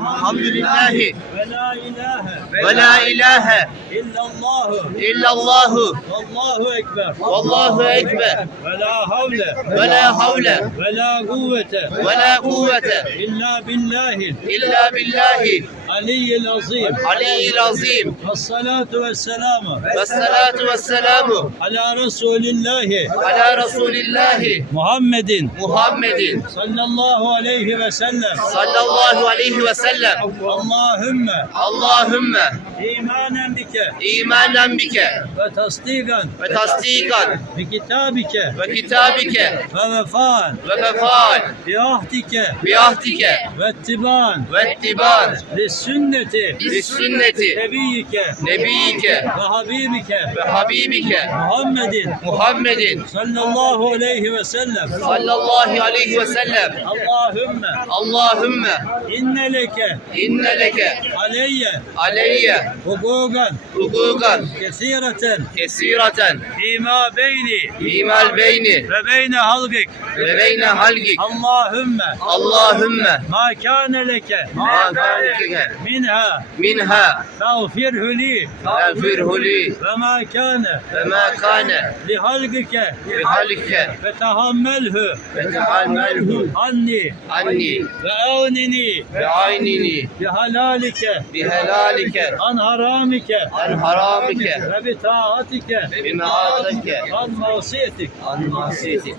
Elhamdülillahi. Ve la ilahe. Ve la ilahe. İllallahu illallahu Allahu ekber. Allahu ekber. Ve la havle. Ve la havle. Ve la kuvvete. Ve la kuvvete. İlla billahi. İlla billahi. Aliyyil azim. Aliyyil azim. Vessalatu vesselamu. Vessalatu vesselamu. Ala Resulillahi. Ala Resulillahi. Muhammedin. Muhammedin. Sallallahu aleyhi ve sellem. Sallallahu aleyhi ve sellem. Allahümme. Allahümme. İmanen bike. İmanen bike. Ve tasdikan. Ve tasdikan. Ve kitabike. Ve kitabike. Ve vefan. Ve vefan. Bi ahdike. Bi ahdike. Ve ittiban. Ve ittiban. Lis sünneti. Bis sünneti. Nebiyike. Nebiyike. Ve habibike. Ve habibike. Muhammedin. Muhammedin. Sallallahu aleyhi ve sellem. Sallallahu aleyhi ve sellem. Allahümme. Allahümme. İnne leke. İnne leke. Aleyye. Aleyye. Hukukan. Hukukan. Kesireten. Kesireten. Fîmâ beyni. Fîmâl beyni. Ve beyne halgik. Ve beyne halgik. Allahümme. Allahümme. Ma kâne leke. Ma kâne leke. منها منها فاغفره لي فاغفره لي وما كان وما كان لخلقك بخلقك فتحمله فتحمله عني عني وأغنني بعينني بحلالك بهلالك عن حرامك عن حرامك وبطاعتك بمعاصيك عن معصيتك عن معصيتك